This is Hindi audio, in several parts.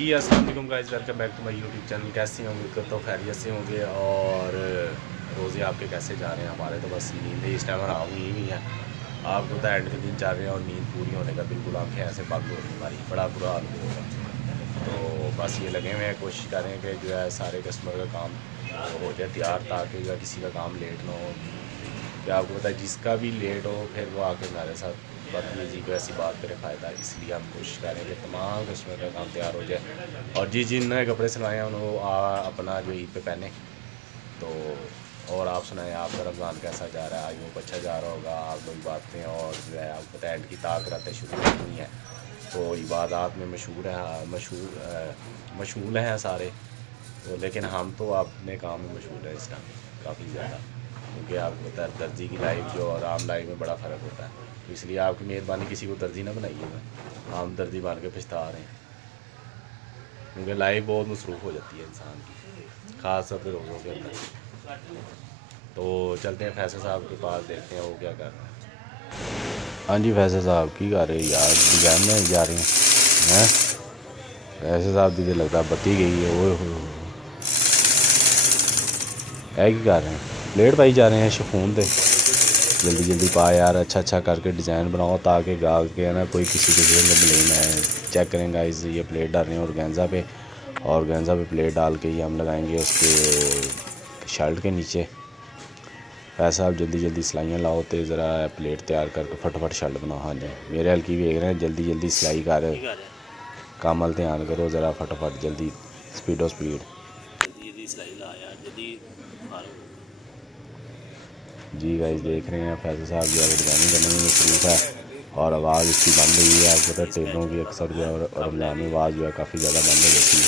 जी अस्सलाम वालेकुम guys, welcome back to my YouTube channel. कैसे होंगे तो खैरियत से होंगे। और रोज़े आपके कैसे जा रहे हैं? हमारे तो बस नींद इस टाइम आराम हुई है। आपको तो एंड के दिन चल रहे हैं और नींद पूरी होने का बिल्कुल आंखें ऐसे बंद हो रही हमारी, बड़ा बुरा हाल होगा। तो बस ये लगे हुए हैं, कोशिश करें कि जो है सारे कस्टमर का काम हो जाए तैयार, ताकि या किसी का काम लेट ना हो। कि आपको पता है जिसका भी लेट हो फिर वो आके हमारे साथ बदतमीजी को ऐसी बात करें फ़ायदा। इसलिए हम कोशिश करें कि तमाम कस्टमर का काम तैयार हो जाए और जिनने कपड़े सिलवाए हैं उनको अपना जो ईद पे पहने। तो और आप सुनाएं, आपका रमज़ान कैसा जा रहा है? आज वो अच्छा जा रहा होगा। आप लोग बातें और जो है आपको पता है एंड की ताक रातें शुरू होनी है, तो इबादत में मशहूल हैं सारे। तो लेकिन हम तो अपने काम में मशहूल हैं इस टाइम काफ़ी ज़्यादा, क्योंकि आपको पता है दर्जी की लाइफ जो और आम लाइफ में बड़ा फ़र्क होता है। तो इसलिए आपकी मेज़बानी किसी को दर्जी ना बनाइएगा, हम दर्जी बन के पछता रहे हैं, क्योंकि लाइफ बहुत मसरूफ़ हो जाती है इंसान की, ख़ास तौर पर रोज़ों के अंदर। तो चलते हैं फैसल साहब के पास, देखते हैं वो क्या कर रहे हैं। हाँ जी फैसल साहब की कर रहे यार, डिजाइन में जा रहे हैं। फैसल साहब दीजिए लगता बत्ती गई है। वो है कि कर रहे हैं, प्लेट पाई जा रहे हैं शिफॉन पे। जल्दी जल्दी पा यार, अच्छा करके डिज़ाइन बनाओ ताकि गाहक के ना कोई किसी किस्म का ब्लेम है। चेक करेंगे इस ये प्लेट डाल रहे हैं और गेंजा पे प्लेट डाल के ही हम लगाएंगे उसके शर्ट के नीचे। ऐसा आप जल्दी सिलाइयाँ लाओ तो ज़रा प्लेट तैयार करके फटाफट शर्ट बनाओ। हाँ जी मेरे हल्की भी देख रहे हैं, जल्दी सिलाई कर कामल ध्यान करो ज़रा, फटाफट जल्दी स्पीड सिलाई ला यार जल्दी। जी गाइस देख रहे हैं फैसल साहब जो है डिज़ाइनिंग करने में मसरूफ़ है और आवाज़ इसकी बंद हुई है। आपको पता है टेबलों की अक्सर जो है रमज़ान में आवाज़ जो है काफ़ी ज़्यादा बंद हो जाती है,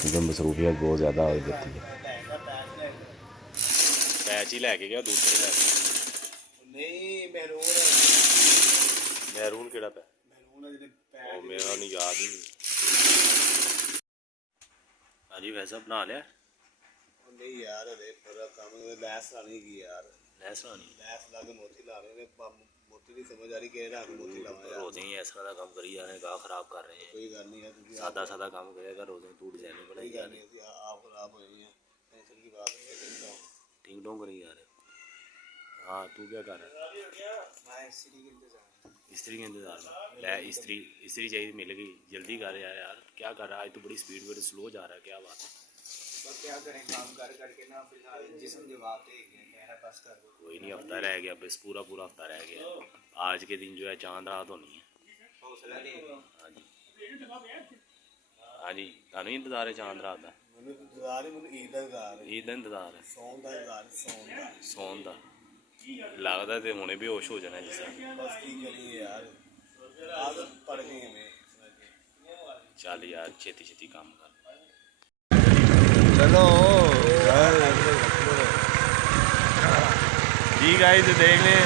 क्योंकि मसरूफियत बहुत ज़्यादा हो जाती है। पैच ही लैके गया दूसरे नहीं महरून केड़ा पै मेरा नहीं याद ही नहीं। हाँ जी वैसा बना लिया नहीं यार, अरे पूरा काम लैस लानी की यार, लैस ला के मोती ला रहे हैं। मोती नहीं समझ आ रही कि रंग मोती लावा यार। रोज़े ही इस तरह का काम करी जा रहे हैं, गाह खराब कर रहे हैं। कोई गल नहीं है, सादा काम करेगा रोज़े तू डिजाइनिंग बनाई जा रही है। आप खराब हो गई हैं, टेंशन की बात है। टिंग टोंग करी जा रहे। हाँ तू क्या कर रहा है? मैं इस्त्री के इंतजार में लै इस्त्री चाहिए, मिल गई। जल्दी कर यार क्या कर रहा है? आज तो बड़ी स्पीड में स्लो जा रहा है, क्या बात है? क्या करें, काम करके ना फिलहाल जिस्म जवाब दे गया, बस कर दो। कोई नहीं, हफ्ता रह गया बस, पूरा हफ्ता रह गया। आज के दिन जो है चांद रात होनी है। हौसला दे। हाँ जी थानू इंतजार है चांद रात का? ईद का इंतजार है, सौन का लगता तो हुणे बेहोश हो जाना जिस चल यार छेती काम कर चलो। जी गाइस देख लें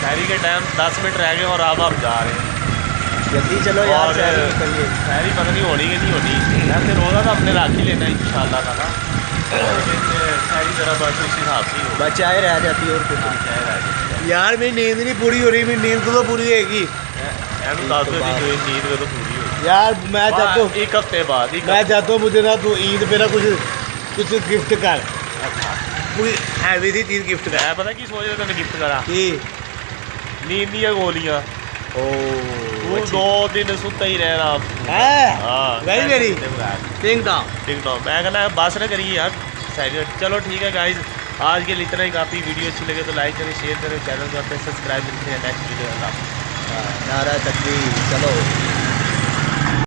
शहरी के टाइम 10 मिनट रह गए और अब आप जा रहे हैं। जल्दी चलो यार, शहरी पता नहीं होनी कि नहीं होनी। वैसे रोज़ा तो अपने रख ही लेना इंशाल्लाह ताला, शहरी जरा बस उस हिसाब से बचाए रह जाती है और कुछ बचाए रह जाती है। यार मेरी नींद नहीं पूरी हो रही, मेरी नींद तो पूरी होगी। नींद तो पूरी होगी यार। मैं चाहता हूँ एक हफ्ते बाद मैं चाहता हूँ मुझे ना तू ईद पे ना कुछ गिफ्ट कर, पूरी हैवी सी चीज़ गिफ्ट कर। पता की सोच रहा था गिफ्ट करा नींद दी गोलियाँ। वो 2 दिन सुता ही रहना मेरी टिंग टॉम। मैं कहना बस ना करिए यार। चलो ठीक है गाइज, आज के लिए इतना ही काफ़ी। वीडियो अच्छी लगे तो लाइक करें, शेयर करें, चैनल को अपने सब्सक्राइब करें। नेक्स्ट वीडियो नारा तकबीर चलो।